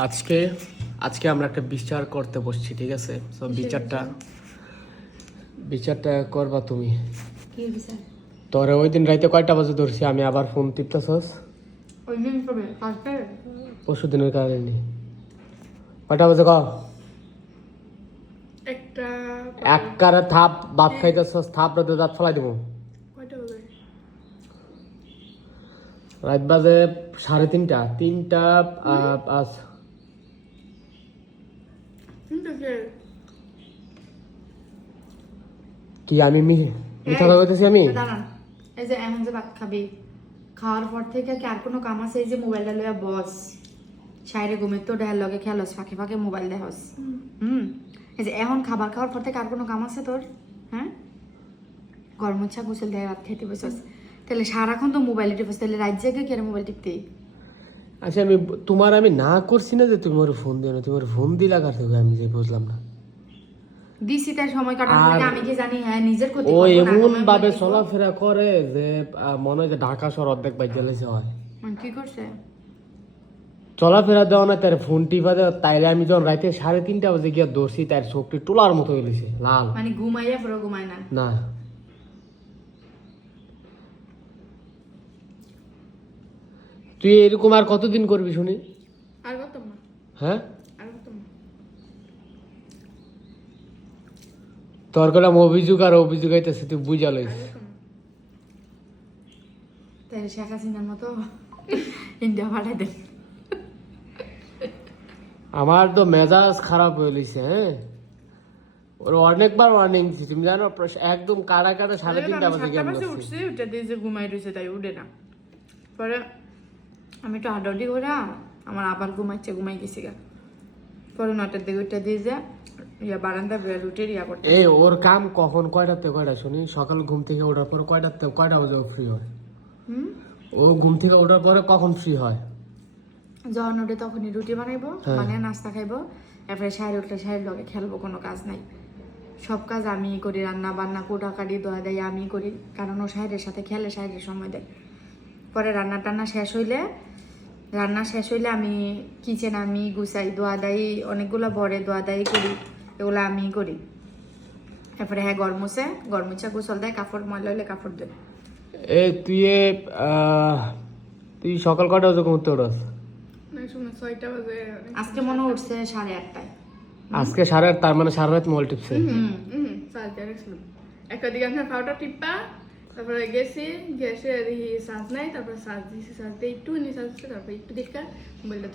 আজকে আজকে আমরা একটা বিচার করতে বসছি, ঠিক আছে? তো বিচারটা করবা তুমি। কি বিচার? তোরে ওই দিন রাইতে কয়টা বাজে ধরছি আমি, আবার ফোন টিপতেছস? ওই দিন কবে? কালকে? পরশু দিনের কারণে কয়টা বাজে ক? একটা এক কারে থাপ ভাত খাইতেছস, থাপ রাতে দাঁত ফেলাই দেবো। কয়টা বাজে? রাত বাজে 3:30 আজ কি আমি মিথ্যা কথা বলতেছি আমি? দাঁড়ান, এই যে এখন যে ভাত খাবি, খাওয়ার পর থেকে কি আর কোনো কাম আছে? এই যে মোবাইলটা লইয়া বস, সাইরে ঘুমের তো ডায়ার লগে খেলস, ফাঁকে ফাঁকে মোবাইল দেখস। এই যে এখন খাবার খাওয়ার পর থেকে আর কোনো কাম আছে তোর? হ্যাঁ, গরম ইচ্ছা গোসল দেয় ভাত খেতে বসস, তাহলে সারাক্ষণ তো মোবাইল টিপস, তাহলে রাত জেগে কেন মোবাইল টিপতে? আচ্ছা, আমি না করছি না যে তুমি ওর ফোন দিও না, তুমি ওর ফোন দিলা কার থেকে আমি যে বুঝলাম না। দিছি তার সময় কাটানোর লাগে, আমি কি জানি? হ্যাঁ, নিজের ক্ষতি ও করবো না, এমন আমার ভাবে ক্ষতি করবো। চলাফেরা করে যে মনে হয় যে ঢাকা শহর অর্ধেক বাইরে জ্বালাইছে হয়। কি করছে? চলাফেরা দেওয়া না, তার ফোন টিপা দেওয়া। তাইলে আমি যখন রাতে 3:30 বাজে গিয়া দৌড়ছি, তার চোখটি টোলার মতো হয়ে গেছে লাল। মানে ঘুমাইয়া পুরো ঘুমায় না? না, তুই এরকম আর কতদিন করবি শুনি? আর কত মা? হ্যাঁ, আর কত মা? তোর গেলাম অভিযোগ আর অভিযোগ আইতেছে, তুই বুঝা লইস। তাহলে শেখ হাসিনার মতো ইন্ডিয়া পাঠাই দেন। আমার তো মেজাজ খারাপ হয়ে গেছে। হ্যাঁ, ওর অনেকবার ওয়ার্নিং দিচ্ছি, তুমি জানো, একদম কাটা 3:30 বাজে গেম করছি। উঠছে, উঠে দিয়ে যে ঘুমাই রয়েছে, তাই উঠে না। পরে আমি একটু হাঁটাহাঁটি করে আমার আবার ঘুমাই গেছি গা। পরে 9টার দিকে উঠে দিয়ে যে বারান্দা বেড় উঠে করতে। এই ওর কাম কখন কয়টাতে কয়টা শুনি? সকাল ঘুম থেকে ওঠার পর কয়টা বাজে ফ্রি হয়? ও ঘুম থেকে ওঠার পরে কখন ফ্রি হয়? যখন উঠে তখনই রুটি বানাইবো, হ্যাঁ। বানিয়ে নাস্তা খাইবো, তারপরে সাইড উঠলে সাইড লগে খেলবো, কোনো কাজ নাই। সব কাজ আমি করি, রান্না বান্না কোটাকাটি দোয়া দেয় আমি করি, কারণ ও সাইডের সাথে খেলে, সাইডের সময় দেয়। পরে রান্না টান্না শেষ হইলে আমি কিচেন আমি গুছাই, দোয়া দেয়, অনেকগুলো বড়ে দোয়া দেয় করি, এগুলো আমি করি। তারপরে হ্যাঁ, গরমুচা গোসল দেয়, কাপড় ময়লা হলে কাপড় দেয়। এই তুই সকাল কয়টা বাজে ঘুমতে ওঠাস? 6টা বাজে। আজকে মনে উঠছে 8:30টায়। আজকে 8:30, তার মানে সারা রাত মোবাইল টিপছে। একটা দিকে আমি খাওয়াটা টিপ্পা, তারপরে গেছে দেখি শ্বাস নাই, তারপরে শ্বাস দিয়েছি, শ্বাস দিয়ে একটু শ্বাস দিচ্ছে, তারপরে একটু দেখা মোবাইলটা